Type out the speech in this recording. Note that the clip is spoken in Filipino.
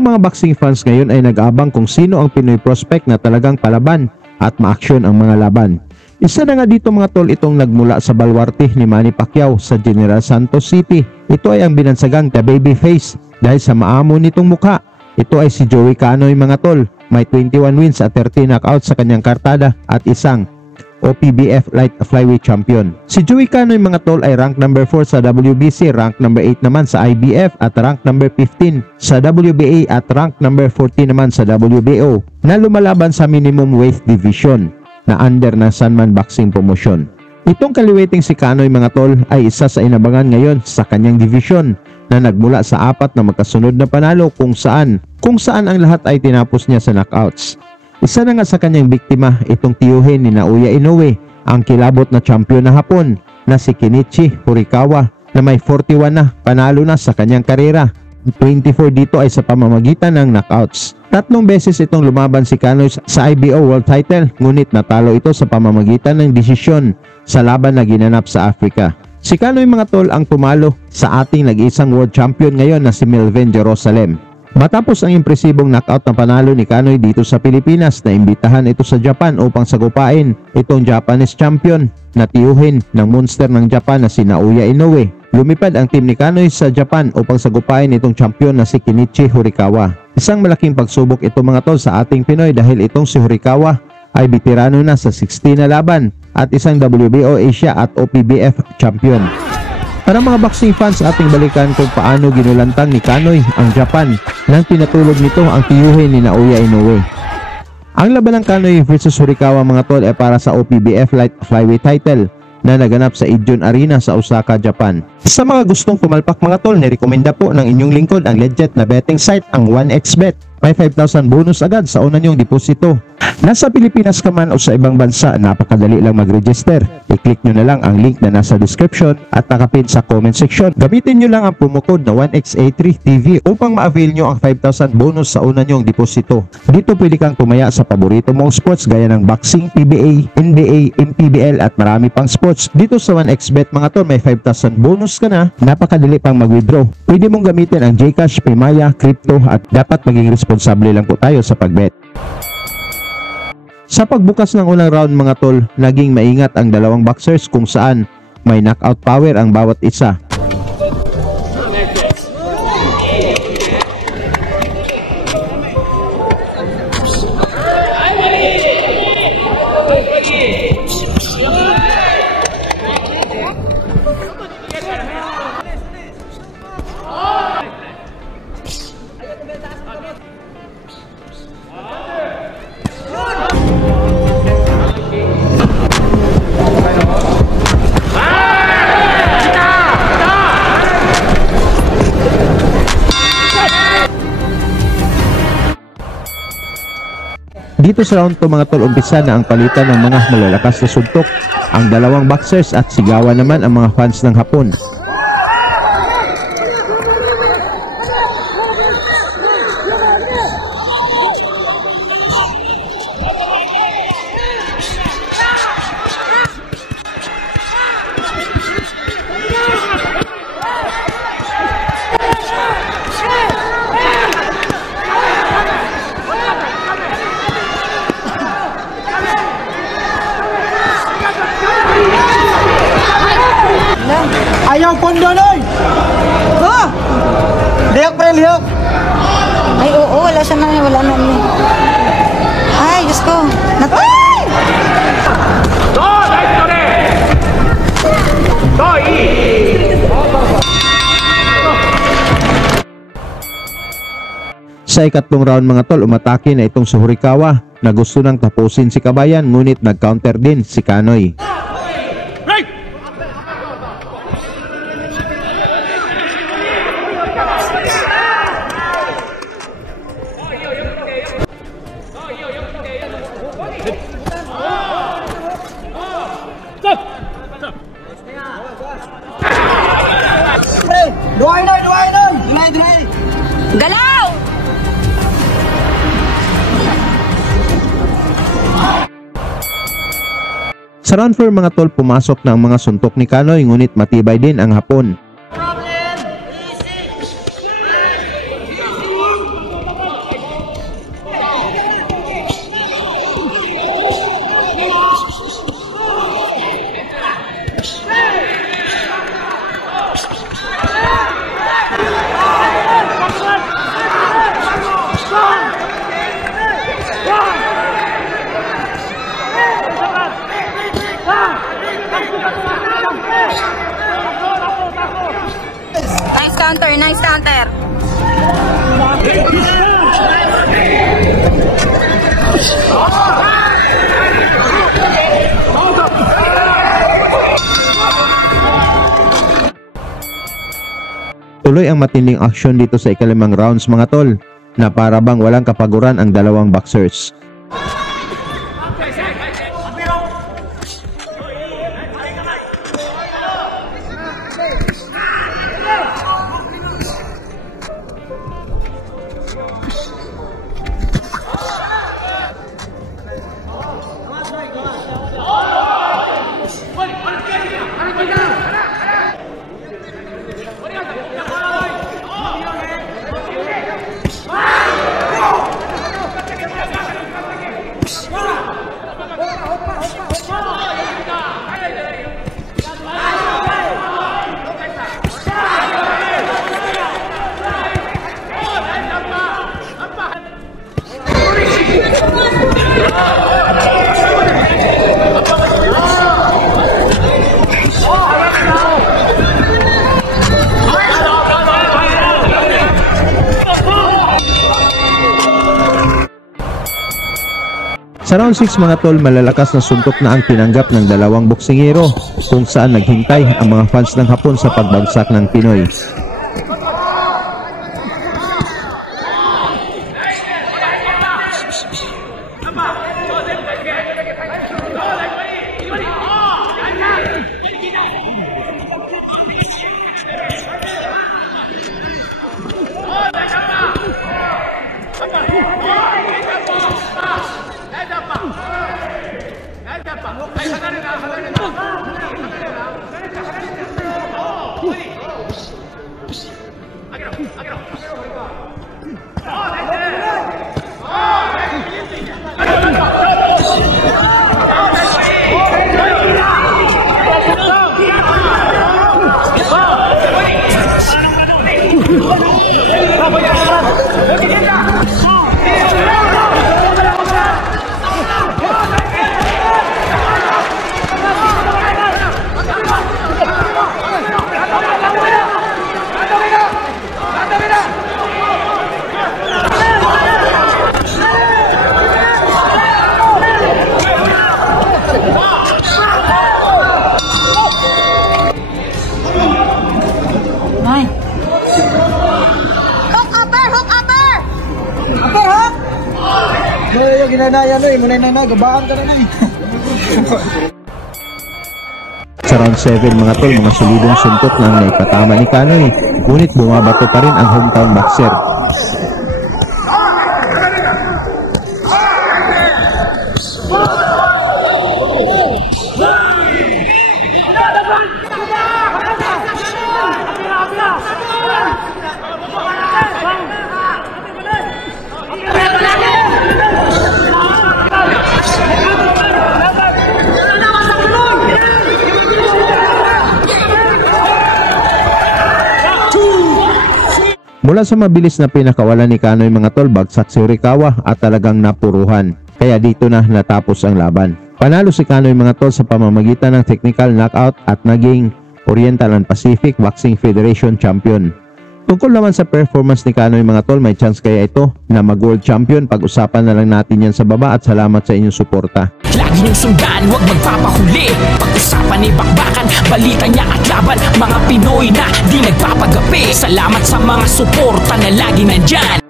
Ang mga boxing fans ngayon ay nag-aabang kung sino ang Pinoy prospect na talagang palaban at ma-action ang mga laban. Isa na nga dito mga tol itong nagmula sa balwarte ni Manny Pacquiao sa General Santos City. Ito ay ang binansagang The Babyface dahil sa maamo nitong mukha. Ito ay si Joey Canoy mga tol. May 21 wins at 30 knockouts sa kanyang kartada at isang OPBF Light Flyweight Champion. Si Joey Canoy mga tol ay rank number 4 sa WBC, rank number 8 naman sa IBF at rank number 15 sa WBA at rank number 14 naman sa WBO na lumalaban sa minimum weight division na under ng Sanman Boxing Promotion. Itong kaliwiting si Canoy mga tol ay isa sa inabangan ngayon sa kanyang division na nagmula sa 4 na magkasunod na panalo kung saan ang lahat ay tinapos niya sa knockouts. Isa na nga sa kanyang biktima itong tiyuhin ni Naoya Inoue, ang kilabot na champion na Hapon na si Kenichi Horikawa na may 41 na panalo na sa kanyang karera. 24 dito ay sa pamamagitan ng knockouts. 3 beses itong lumaban si Canoy sa IBO World Title ngunit natalo ito sa pamamagitan ng desisyon sa laban na ginanap sa Africa. Si Canoy mga tol ang tumalo sa ating nag-iisang world champion ngayon na si Melvin Jerusalem. Matapos ang impresibong knockout na panalo ni Canoy dito sa Pilipinas, na imbitahan ito sa Japan upang sagupain itong Japanese champion na tiyuhin ng monster ng Japan na si Naoya Inoue. Lumipad ang team ni Canoy sa Japan upang sagupain itong champion na si Kenichi Horikawa. Isang malaking pagsubok ito mga tol sa ating Pinoy dahil itong si Horikawa ay veterano na sa 16 na laban at isang WBO Asia at OPBF champion. Para mga boxing fans, ating balikan kung paano ginulantang ni Canoy ang Japan nang pinatulog nito ang tiyuhin ni Naoya Inoue. Ang laban ng Canoy versus Horikawa mga tol ay para sa OPBF Light Flyweight title na naganap sa Ijon Arena sa Osaka, Japan. Sa mga gustong pumalpak mga tol, nirekomenda po ng inyong lingkod ang legit na betting site, ang 1xBet. May 5,000 bonus agad sa una nyong deposito. Nasa Pilipinas ka man o sa ibang bansa, napakadali lang mag-register. I-click nyo na lang ang link na nasa description at nakapin sa comment section. Gamitin nyo lang ang promo code na 1xA3TV upang ma-avail nyo ang 5,000 bonus sa una nyong deposito. Dito pwede kang tumaya sa paborito mong sports gaya ng boxing, PBA, NBA, MPBL at marami pang sports. Dito sa 1xBet mga tol, may 5,000 bonus ka na, napakadali pang mag-withdraw. Pwede mong gamitin ang Gcash, Paymaya, Crypto at dapat maging responsable lang po tayo sa pagbet. Sa pagbukas ng unang round mga tol, naging maingat ang dalawang boxers kung saan may knockout power ang bawat isa. Dito sa round 2 mga tol, umpisa na ang palitan ng mga malalakas na suntok ang dalawang boxers at sigawan naman ang mga fans ng Hapon. Ayaw pondo noy! Oh! Liyak pre, liyak! Ay, oo, wala siya na, wala na niya. Ay, Diyos ko. Ay! Sa ikatlong round mga tol, umatake na itong si Horikawa na gusto nang tapusin si Kabayan ngunit nag-counter din si Canoy. Duhay noy! Duhay! Galaw! Sa round 4 mga tol, pumasok na ang mga suntok ni Canoy ngunit matibay din ang Hapon. counter, nice counter. Tuloy ang matinding aksyon dito sa ikalimang rounds mga tol, na para bang walang kapaguran ang dalawang boxers. Sa round 6 mga tol, malalakas na suntok na ang tinanggap ng dalawang boksingero kung saan naghintay ang mga fans ng Hapon sa pagbagsak ng Pinoy. Sa round 7 mga tol, mga solidong suntok na ang naipatama ni Kanoy, ngunit bumabato pa rin ang hometown boxer. Mula sa mabilis na pinakawalan ni Kanoy mga tol, bagsak si Horikawa at talagang napuruhan. Kaya dito na natapos ang laban. Panalo si Kanoy mga tol sa pamamagitan ng technical knockout at naging Oriental and Pacific Boxing Federation Champion. Tungkol naman sa performance ni Kanoy mga tol, may chance kaya ito na mag-world champion? Pag-usapan na lang natin yan sa baba at salamat sa inyong suporta. Lagi niyong sundan, huwag magpapahuli. Pag-usapan ni bakbakan, balita niya at laban. Mga Pinoy na di nagpapagapi. Salamat sa mga suporta na lagi nandyan.